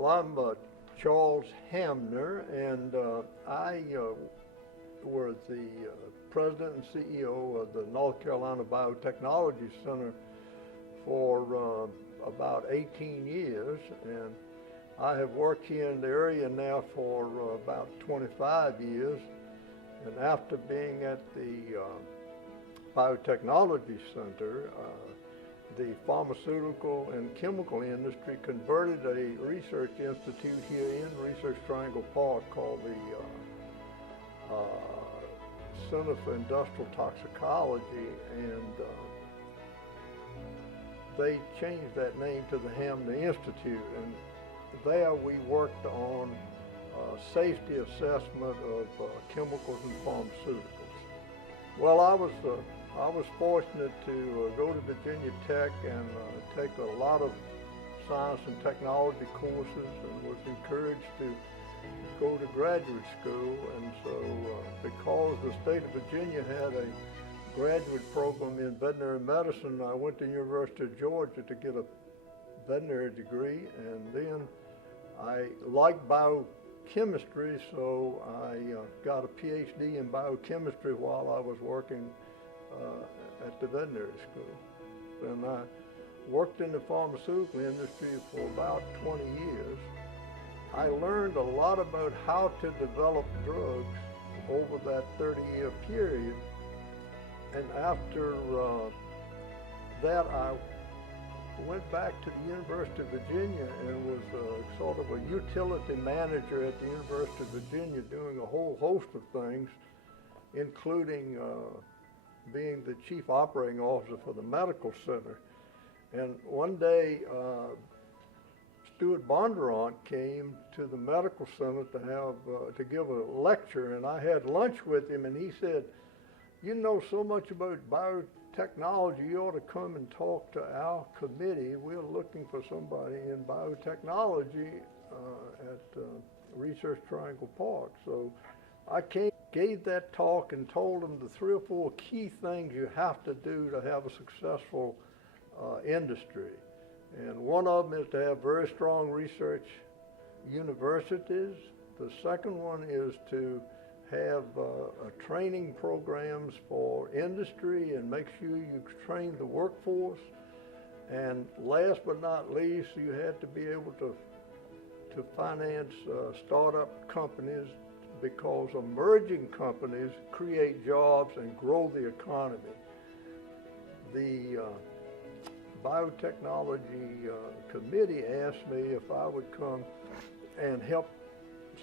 Well, I'm Charles Hamner, and I was the president and CEO of the North Carolina Biotechnology Center for about 18 years, and I have worked here in the area now for about 25 years. And after being at the Biotechnology Center, the pharmaceutical and chemical industry converted a research institute here in Research Triangle Park called the Center for Industrial Toxicology, and they changed that name to the Hamner Institute. And there we worked on safety assessment of chemicals and pharmaceuticals. Well, I was fortunate to go to Virginia Tech and take a lot of science and technology courses, and was encouraged to go to graduate school. And so because the state of Virginia had a graduate program in veterinary medicine, I went to the University of Georgia to get a veterinary degree, and then I liked biochemistry, so I got a PhD in biochemistry while I was working at the veterinary school. And I worked in the pharmaceutical industry for about 20 years. I learned a lot about how to develop drugs over that 30-year period. And after that, I went back to the University of Virginia and was sort of a utility manager at the University of Virginia, doing a whole host of things, including being the chief operating officer for the medical center. And one day, Stuart Bondurant came to the medical center to give a lecture, and I had lunch with him, and he said, "You know so much about biotechnology, you ought to come and talk to our committee. We're looking for somebody in biotechnology at Research Triangle Park." So I gave that talk and told them the 3 or 4 key things you have to do to have a successful industry. And one of them is to have very strong research universities. The second one is to have training programs for industry and make sure you train the workforce. And last but not least, you had to be able to finance startup companies, because emerging companies create jobs and grow the economy. The Biotechnology Committee asked me if I would come and help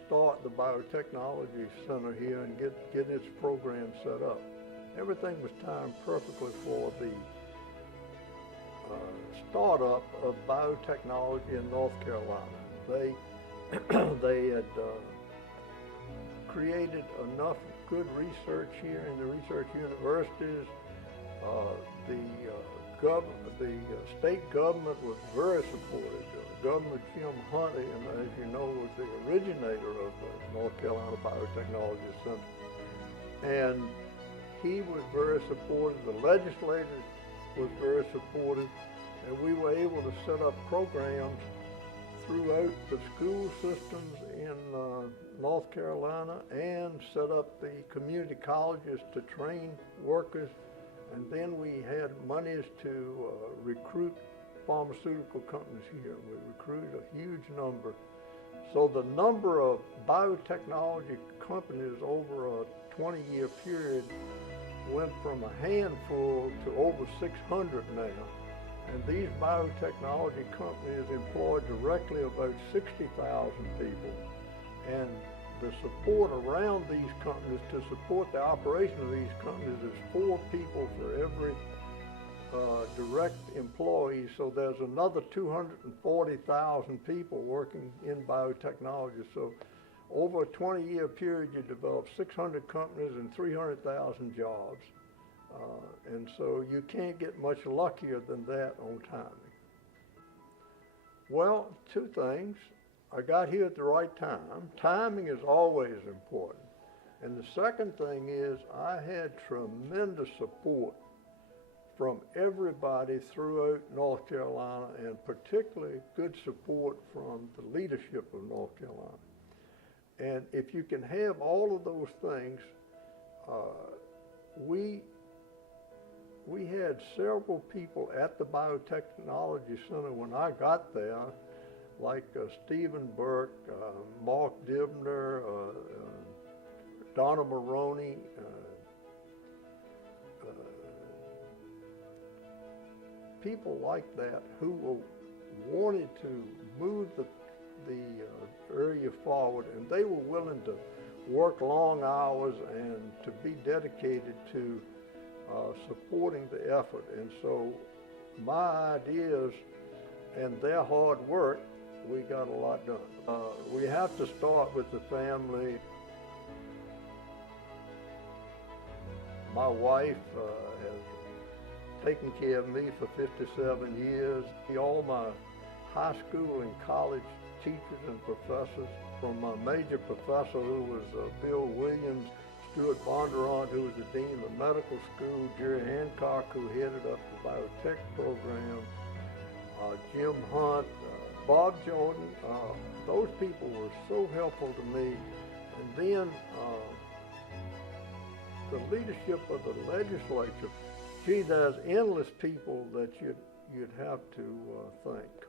start the Biotechnology Center here and get its program set up. Everything was timed perfectly for the startup of biotechnology in North Carolina. They had created enough good research here in the research universities. The state government was very supportive. Governor Jim Hunter, and as you know, was the originator of the North Carolina Biotechnology Center. And he was very supportive. The legislators was very supportive. And we were able to set up programs throughout the school systems in North Carolina, and set up the community colleges to train workers. And then we had monies to recruit pharmaceutical companies here. We recruited a huge number. So the number of biotechnology companies over a 20-year period went from a handful to over 600 now. And these biotechnology companies employ directly about 60,000 people. And the support around these companies to support the operation of these companies is 4 people for every direct employee. So there's another 240,000 people working in biotechnology. So over a 20-year period, you develop 600 companies and 300,000 jobs. And so you can't get much luckier than that on timing. Well, 2 things. I got here at the right time. Timing is always important. And the second thing is I had tremendous support from everybody throughout North Carolina, and particularly good support from the leadership of North Carolina. And if you can have all of those things, we had several people at the Biotechnology Center when I got there, like Stephen Burke, Mark Dibner, Donna Maroney, people like that who wanted to move the area forward, and they were willing to work long hours and to be dedicated to supporting the effort. And so my ideas and their hard work, we got a lot done. We have to start with the family. My wife has taken care of me for 57 years. All my high school and college teachers and professors, from my major professor, who was Bill Williams, Stuart Bondurant, who was the dean of the medical school, Jerry Hancock, who headed up the biotech program, Jim Hunt, Bob Jordan. Those people were so helpful to me. And then the leadership of the legislature, gee, there's endless people that you'd have to thank.